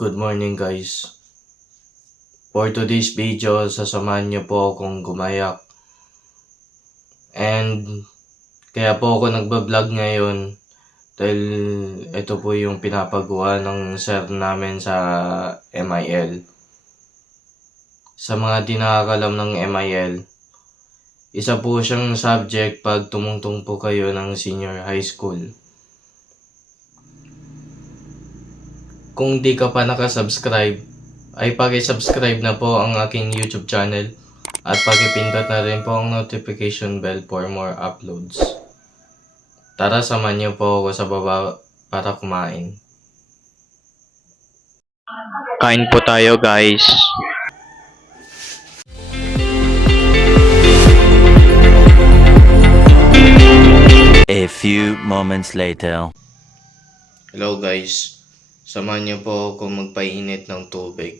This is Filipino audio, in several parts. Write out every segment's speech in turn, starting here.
Good morning guys. For today's video, sasamahan niyo po akong gumayak. And kaya po ako nagbablog ngayon dahil ito po yung pinapagawa ng sir namin sa MIL. Sa mga di nakakalam ng MIL, isa po siyang subject pag tumungtong po kayo ng senior high school. Kung di ka pa nakasubscribe, ay paki-subscribe na po ang aking YouTube channel at paki-pindot na rin po ang notification bell for more uploads. Tara, samahan niyo po ako sa baba para kumain. Kain po tayo guys. A few moments later. Hello guys. Samahan niyo po ako magpainit ng tubig.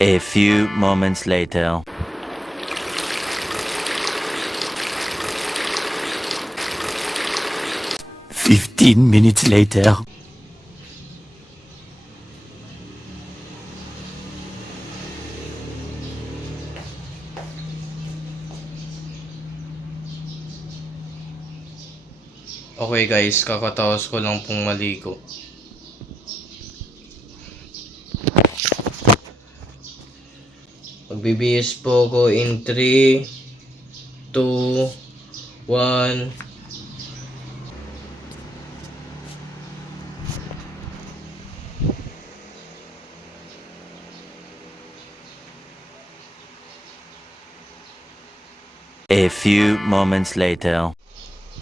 A few moments later. "15 minutes later." Okay guys, kakataos ko lang pong maligo. Magbibihis po ako in 3, 2, 1. A few moments later.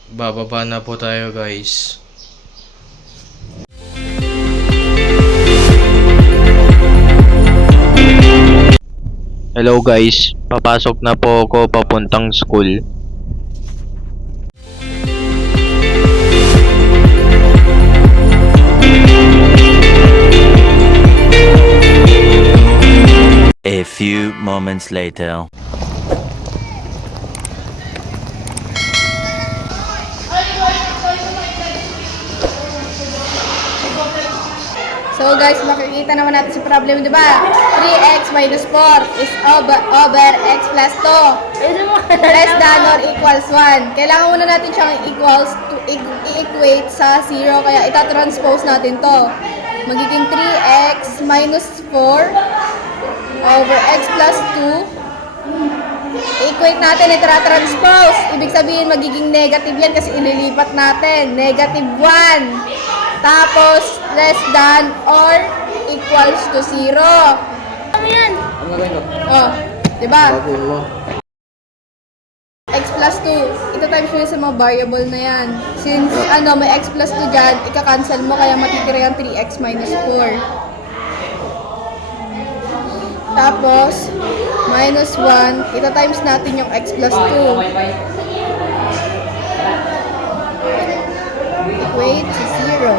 Bababa na po tayo guys. Hello guys, papasok na po ako papuntang school. A few moments later. So guys, makikita naman natin si problem, di ba? 3x minus 4 is over x plus 2 less than or equals 1. Kailangan muna natin siyang equals to i-equate sa 0, kaya ita-transpose natin to. Magiging 3x minus 4 over x plus 2. I-equate natin, ita-transpose. Ibig sabihin magiging negative yan kasi ililipat natin. Negative 1. Tapos, less than or equals to 0. Ano yan? Ano gagawin ko? Oh, diba? Gagawin mo. X plus 2. Ito times mo yun sa mga variable na yan. Since, may x plus 2 dyan, ika-cancel mo, kaya matitira yung 3x minus 4. Tapos, minus 1, ito times natin yung x plus 2. Equate to 0.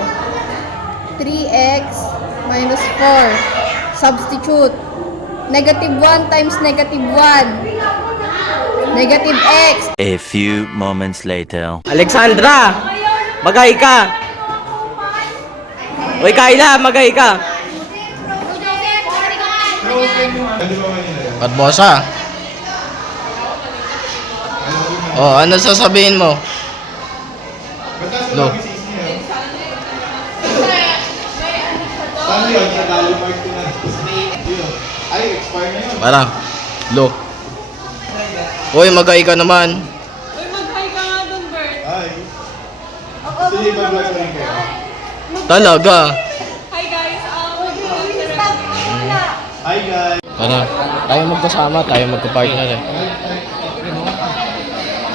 3x minus 4. Substitute. Negative 1 times negative 1. Negative x. A few moments later. Alexandra! Magay ka! Uy, Kayla! Magay ka! Patbosa. Oh, ano sasabihin mo? Lo. Parang, lo. Uy, mag-hi ka naman. Uy, mag-hi ka nga dun, Bert. Sige, mag-vlog pa rin kayo. Talaga. Hi, guys. Hi guys! Parang, tayo magkasama, tayo magka-partner eh.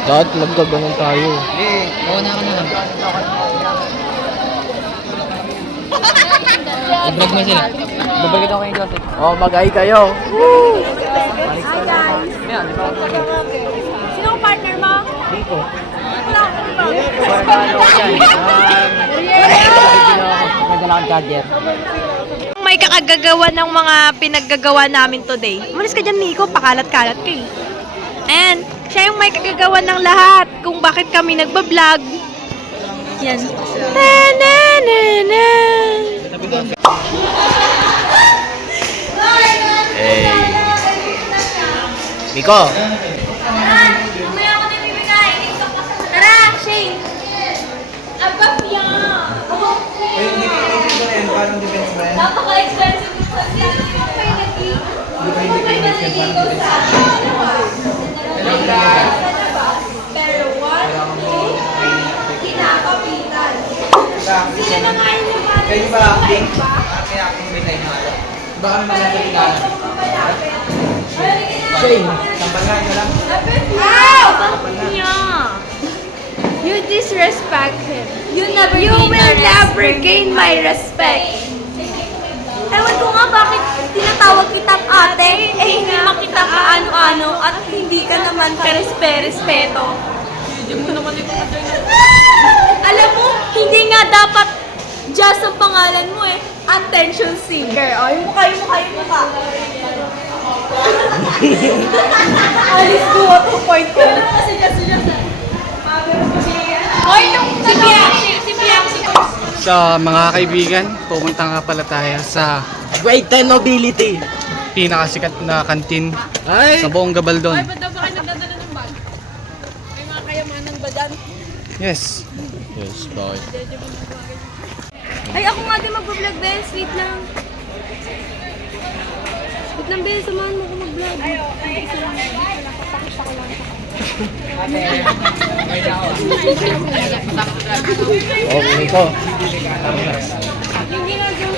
Dapat magkaganon tayo. I-vlog mo sila. Babalik ako kay Joseph. Oh, mag-hi kayo. Sino ang partner mo? Dito. Wala akong ba? May dala akong charger. May may kakagagawa ng mga pinaggagawa namin today. Umalis ka dyan, Miko. Pakalat-kalat ka eh. Ayan. Siya yung may kagagawa ng lahat kung bakit kami nagbablog. Yan. Na-na-na-na. Hey. Miko! Mamaya ako na bibigay. Tara, Shane! Abap yan! Napaka-expensive ko sa sino yung kayo nag-iiko? Hindi kayo nag-iiko sa pero 1, 2, kinakapitan. Sila na nga yung mga kayo ba? Kaya akong may tayo na baka naman natin kailangan. Shane, sampal nga lang. You disrespect him. You will never gain my respect. Ewan ko nga bakit tinatawag kitang ate, eh hindi makita ka ano-ano at hindi ka naman karespe-respeto. Alam mo, hindi nga dapat just ang pangalan mo eh, attention seeker. O, yung mukha, yung mukha. Alice ko, 2.0. Kasi just. Hoy, si Bianchi. So, mga kaibigan, pumunta nga pala tayo sa Grade 10 nobility! pinakasikat na kantin sa buong Gabaldon. Ba't daw ba kayo nagdadala ng bag? May mga kayamanang ba dyan? Yes. Yes, bakit? Ay, ako nga din mag-vlog, Bes. Wait lang. Wait lang, Bes. Samahan mo ko mag-vlog. Ay, okay. Papakita ko lang. Oh, Miko! Hindi nga yung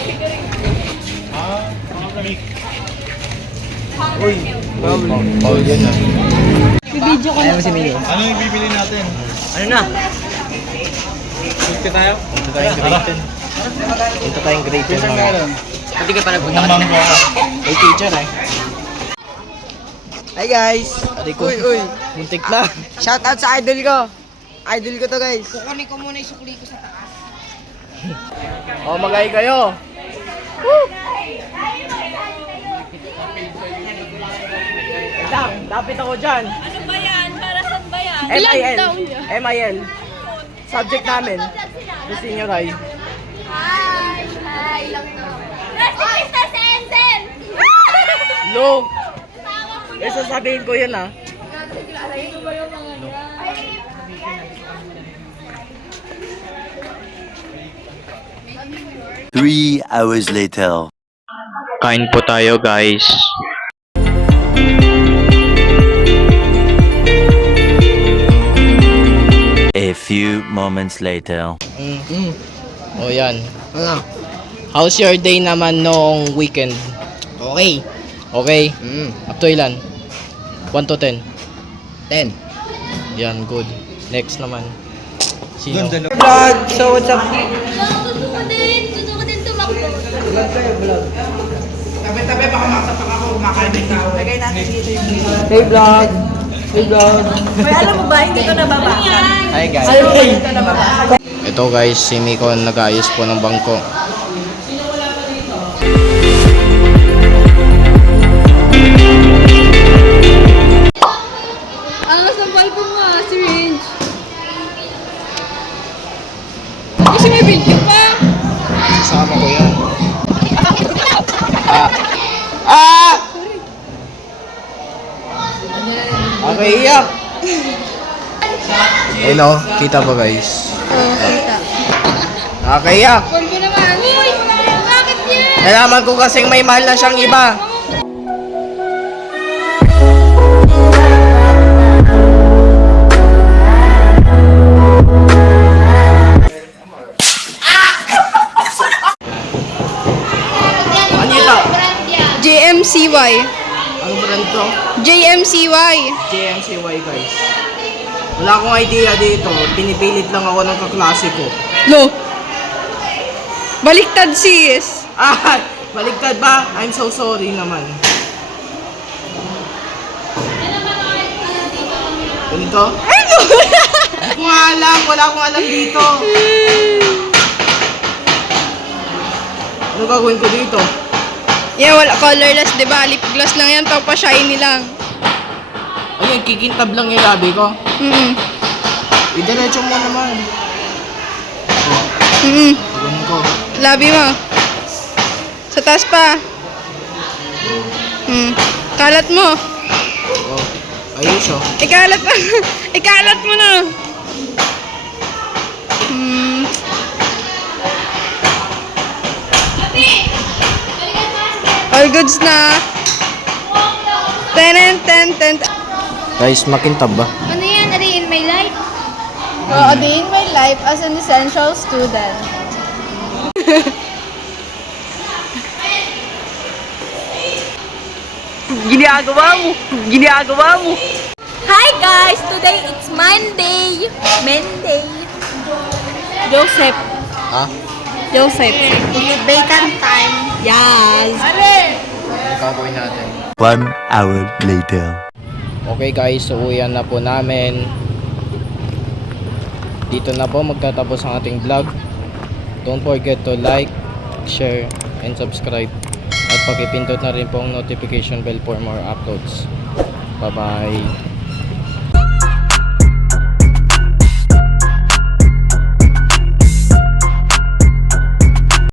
Uy! Paul yan ah. Ano yung bibili natin? Ano na? Punta tayo? Punta tayong grade 10. Punta tayong grade 10 mga. Pati ka pa nagpunta Ang manggo ako. May teacher eh. Hi guys! Uy! Muntik na! Shoutout sa idol ko. Idol ko to, guys. Kukunin ko muna yung sukli ko sa taas. Oh, magay kayo! Dapat ako dyan. Ano ba yan? Para saan ba yan? MIL. MIL. Subject namin. Gusto niyo, Ray? Hi! Rest in peace na si Enzen! Lo! Eh, sasabihin ko yun ah. Three hours later. Kain po tayo, guys. A few moments later. O yan. Ano? How's your day naman noong weekend? Okay. Okay? Up to ilan? 1 to 10? 10. Yan, good. Next naman. Sino? Vlog. So, what's up? Gusto ko din tumakbo. Hey, vlog. Hey, vlog. May alam mo ba, hindi ko nababasa. Hi, guys. Ito, guys. Si Miko nag-ayos po ng bangko. Angas ng balbo mo ah, syringe. Kasi may video pa. Kasama ko yan. Okay, iyak. Hello, kita ba guys? Oo, kita. Okay, iyak. Huwag ko naman. Uy! Bakit yan? Nalaman ko kasing may mahal na siyang iba. Ano ito? JMCY. Ano brand to? JMCY. JMCY guys. Wala akong idea dito. Pinipilit lang ako ng kaklase ko. Lo. Baliktad sis. Ah! Baligtad ba? I'm so sorry naman. Ganito? Ano? Hindi ko nga alam. Wala akong alam dito. Ano gagawin ko dito? Yeah, wala colorless, di ba? Lip gloss lang yan, pa shiny lang. Ayun, kikintab lang yung labi ko. Idiretso mo naman. Ganun ko. Labi mo. Sa taas pa. Kalat mo. Oh, ayos oh. Ikalat mo. Ikalat mo na. All goods na. Ten. Guys, makintab ba? Ano yan? A day in my life? A day in my life as an essential student. Ginagawa mo. Hi guys! Today it's Monday. Joseph. Ha? Joseph. Vacant time. Yes. Ano gagawin natin? 1 hour later. Okay guys, so uwian na po namin. Dito na po magtatapos ang ating vlog. Don't forget to like, share, and subscribe. At pakipindot na rin po ang notification bell for more uploads. Bye bye!